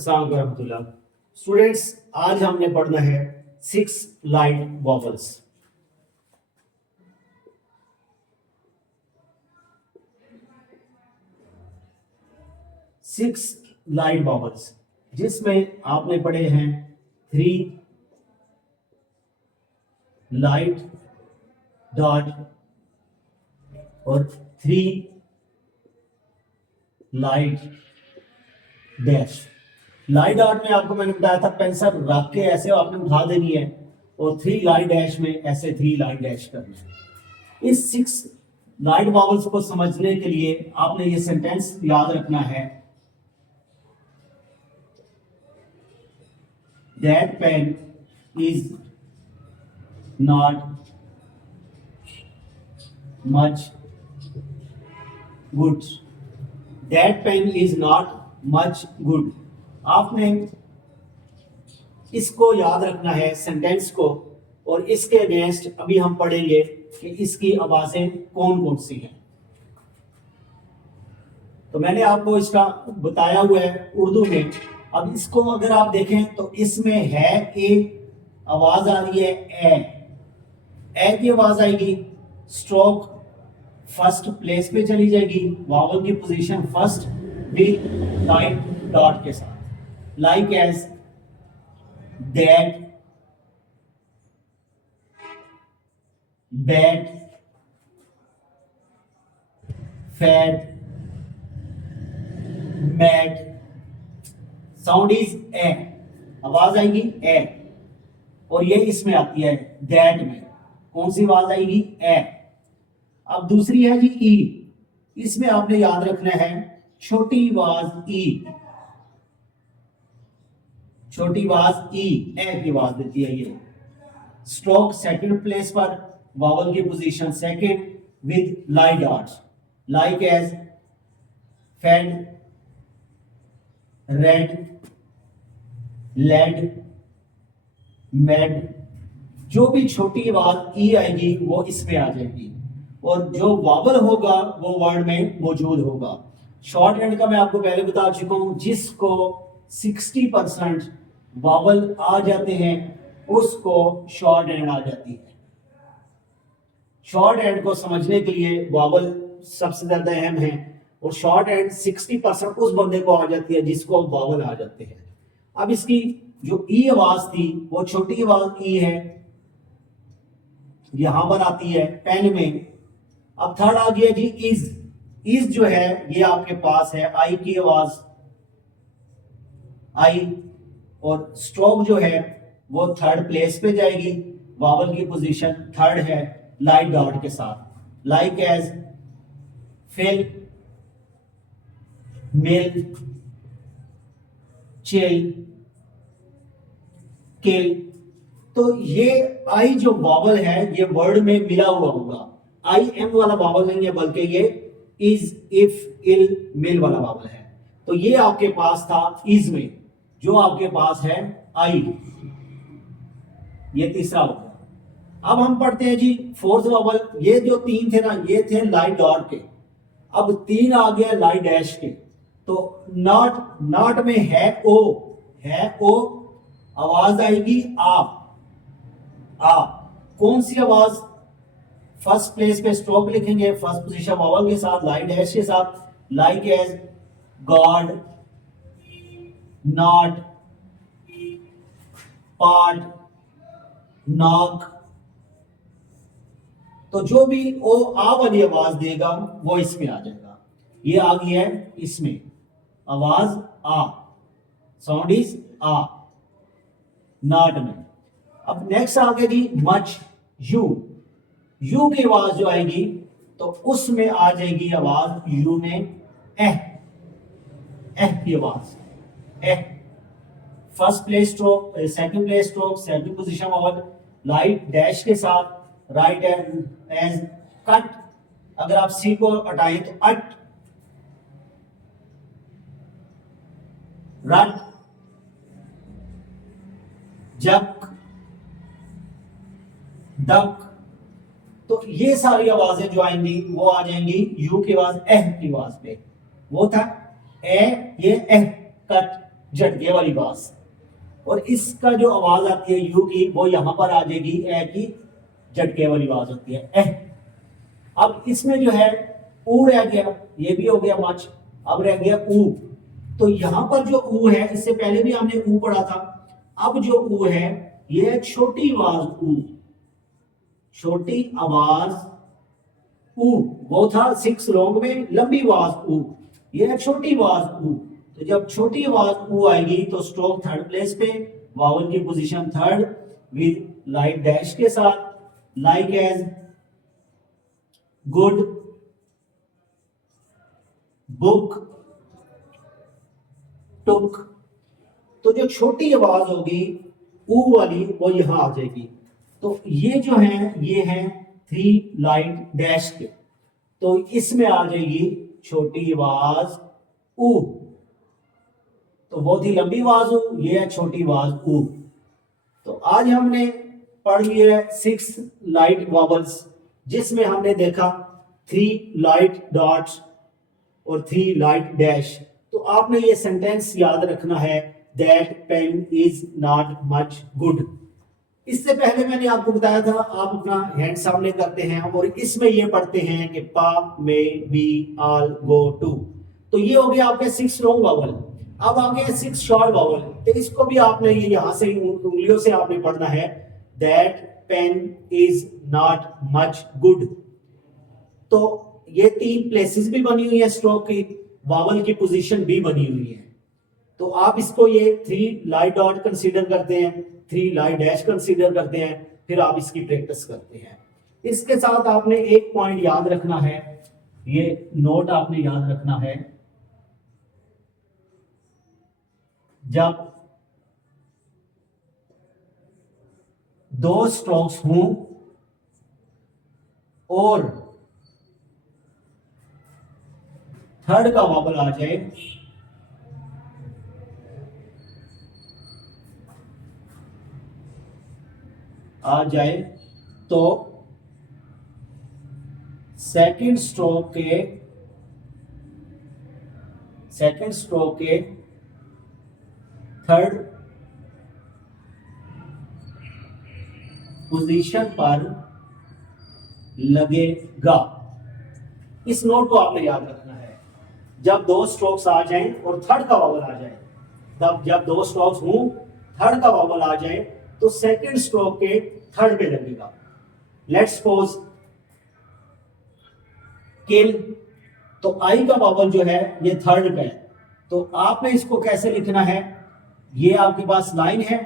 अस्सलाम वालेकुम रहमतुल्लाह। स्टूडेंट्स, आज हमने पढ़ना है 6 light vowels. Six light vowels जिसमें आपने पढ़े हैं 3 लाइट डॉट और 3 लाइट डैश। लाइट डॉट में आपको मैंने बताया था पेंसिल रख के ऐसे आपने उठा देनी है और 3 लाइट डैश में ऐसे 3 लाइट डैश करनी है। इस 6 लाइट वॉवल्स को समझने के लिए आपने ये सेंटेंस याद रखना है, that pain is not much good. That pain is not much good. आपने इसको याद रखना है सेंटेंस को, और इसके अगेंस्ट अभी हम पढ़ेंगे कि इसकी आवाजें कौन कौन सी हैं। तो मैंने आपको इसका बताया हुआ है उर्दू में। अब इसको अगर आप देखें तो इसमें है ए, आवाज आ रही है ए की आवाज आएगी, स्ट्रोक फर्स्ट प्लेस पे चली जाएगी, वावल की position first with light dot के साथ, like as that, bat, fat, mat. Sound is A, आवाज आएगी ए, और ये इसमें आती है दैट में। कौन सी आवाज आएगी? ए। अब दूसरी है जी ई। इसमें आपने याद रखना है छोटी आवाज ई, छोटी आवाज ई ए की आवाज देती है ये। स्ट्रोक सेकंड प्लेस पर, वावल की position second with light dots, like as fed, red, led, made. जो भी छोटी आवाज ई आएगी वो इसमें आ जाएगी, और जो वावल होगा वो वर्ड में मौजूद होगा। शॉर्ट हैंड का मैं आपको पहले बता चुका हूं, जिसको 60% वावल आ जाते हैं उसको शॉर्ट हैंड आ जाती है। शॉर्ट हैंड को समझने के लिए वावल सबसे ज्यादा अहम है, और शॉर्ट हैंड 60% उस बंदे को आ जाती है जिसको वावल आ जाते हैं। अब इसकी जो ई आवाज थी वो छोटी आवाज ई है, यहां पर आती है पेन में। अब थर्ड आ गया जी इज। इज जो है ये आपके पास है आई की आवाज, आई, और स्ट्रोक जो है वो थर्ड प्लेस पे जाएगी, वावल की पोजीशन थर्ड है लाइट डॉट के साथ, लाइक एज फिल, मिल, चिल, किल। तो ये आई जो वावल है ये वर्ड में मिला हुआ होगा। आई एम वाला वावल नहीं है, बल्कि ये इज, इफ, इल, मिल वाला वावल है। तो ये आपके पास था इज में, जो आपके पास है आई, ये तीसरा हो गया। अब हम पढ़ते हैं जी फोर्थ वावल। ये जो 3 थे ना, ये थे लाइट डॉट के। अब 3 आ गया लाइट डैश के। तो नॉट, नॉट में है ओ, है ओ, आवाज आएगी आप, आ। कौन सी आवाज? फर्स्ट प्लेस पे स्ट्रोक लिखेंगे फर्स्ट पोजीशन वावल के साथ, लाइट डैश के साथ, like as god, not, part, knock. तो जो भी ओ आ वाली आवाज देगा वो इसमें आ जाएगा। ये आ गई है इसमें आवाज आ, साउंड इज आ, नॉट में। अब नेक्स्ट आ गया जी मच, यू। यू की आवाज जो आएगी तो उसमें आ जाएगी आवाज यू में एह, एह की आवाज, एह। First place stroke, second place stroke, second position vowel, light dash के साथ, राइट एज कट। अगर आप सी को हटाएं तो अट, रट, जक, डक। तो ये सारी आवाजें जो आएंगी वो आ जाएंगी यू की आवाज एह की आवाज पे। वो था ए, ये एह, कट, झटके वाली आवाज, और इसका जो आवाज आती है यू की वो यहां पर आ जाएगी ए की झटके वाली आवाज होती है ए। अब इसमें जो है ऊ रह गया, ये भी हो गया मच, अब रह गया ऊ। तो यहां पर जो ऊ है, इससे पहले भी हमने ऊ पढ़ा था, अब जो ऊ है ये है छोटी आवाज ऊ, छोटी आवाज ऊ। वो था 6 लॉन्ग में लंबी आवाज ऊ, ये है छोटी आवाज ऊ। तो जब छोटी आवाज ऊ आएगी तो स्ट्रोक थर्ड प्लेस पे, वावल की position third with light dash के साथ, लाइक एज गुड, बुक, टुक। तो जो छोटी आवाज होगी ऊ वाली वो यहां आ जाएगी। तो ये जो है ये है 3 लाइट डैश के, तो इसमें आ जाएगी छोटी आवाज ऊ। तो वो थी लंबी आवाज ऊ, ये है छोटी आवाज ऊ। तो आज हमने पढ़ लिया 6 लाइट वॉवल्स, जिसमें हमने देखा 3 लाइट डॉट्स और 3 लाइट डैश। तो आपने ये सेंटेंस याद रखना है, that pain is not much good. इससे पहले मैंने आपको बताया था, आप अपना हैंड सामने करते हैं और इसमें ये पढ़ते हैं कि पा, मे, वी, आल, गो, टू। तो ये हो गया आपके 6 लॉन्ग वॉवल। अब आ गया 6 शॉर्ट वॉवल, तो इसको भी आपने ये यहां से उंगलियों से आपने पढ़ना है, that pain is not much good. तो ये 3 प्लेसेस भी बनी हुई है स्ट्रोक की, वावल की पोजीशन भी बनी हुई है। तो आप इसको ये 3 लाइट डॉट कंसीडर करते हैं, 3 लाइट डैश कंसीडर करते हैं, फिर आप इसकी प्रैक्टिस करते हैं। इसके साथ आपने एक पॉइंट याद रखना है, ये नोट आपने याद रखना है, जब 2 स्ट्रोक्स हों और थर्ड का वॉवल आ जाए, तो सेकंड स्ट्रोक के थर्ड पोजीशन पर लगेगा। इस नोट को आपने याद रखना है, जब 2 स्ट्रोक्स आ जाएं और थर्ड का वॉवल आ जाए, तब जब 2 स्ट्रोक्स हों थर्ड का वॉवल आ जाए तो सेकंड स्ट्रोक के थर्ड पे लगेगा। लेट्स सपोज किल, तो आई का वॉवल जो है ये थर्ड का है, तो आपने इसको कैसे लिखना है, ये आपके पास लाइन है,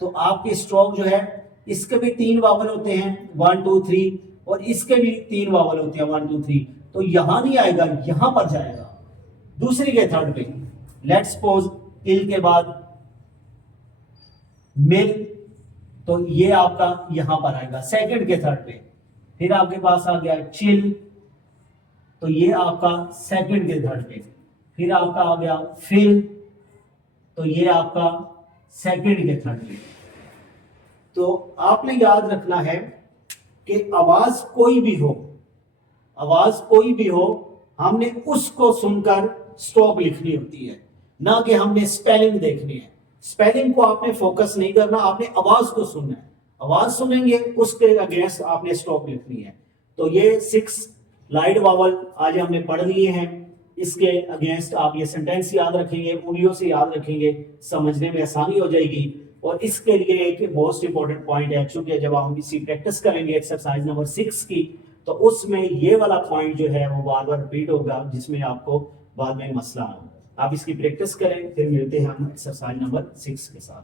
तो आपकी स्ट्रोक जो है इसके भी 3 वॉवल होते हैं 1 2 3, और इसके भी 3 वॉवल होते हैं 1 2 3। तो यहां नहीं आएगा, यहां पर जाएगा दूसरी के थर्ड पे। लेट्स सपोज किल के बाद मिल, तो ये आपका यहां पर आएगा सेकंड के थर्ड पे। फिर आपके पास आ गया चिल, तो ये आपका सेकंड के थर्ड पे। फिर आपका आ गया फिल, तो ये आपका सेकंड के थर्ड पे। तो आपने याद रखना है कि आवाज कोई भी हो, हमने उसको सुनकर स्ट्रोक लिखनी होती है, ना कि हमने स्पेलिंग देखनी है। स्पेलिंग को आपने फोकस नहीं करना, आपने आवाज को सुनना है। आवाज सुनेंगे उसके अगेंस्ट आपने स्ट्रोक लिखनी है। तो ये 6 लाइट वॉवल आज हमने पढ़ लिए हैं, इसके अगेंस्ट आप ये सेंटेंस याद रखेंगे, उंगलियों से याद रखेंगे, समझने में आसानी हो जाएगी। और इसके लिए एक मोस्ट इंपॉर्टेंट पॉइंट है, क्योंकि जब हम इसी प्रैक्टिस करेंगे एक्सरसाइज नंबर 6 की, तो उसमें ये वाला पॉइंट जो है वो बार बार रिपीट होगा, जिसमें आपको बाद में मसला हो। आप इसकी प्रैक्टिस करें, फिर मिलते हैं हम एक्सरसाइज नंबर 6 के साथ।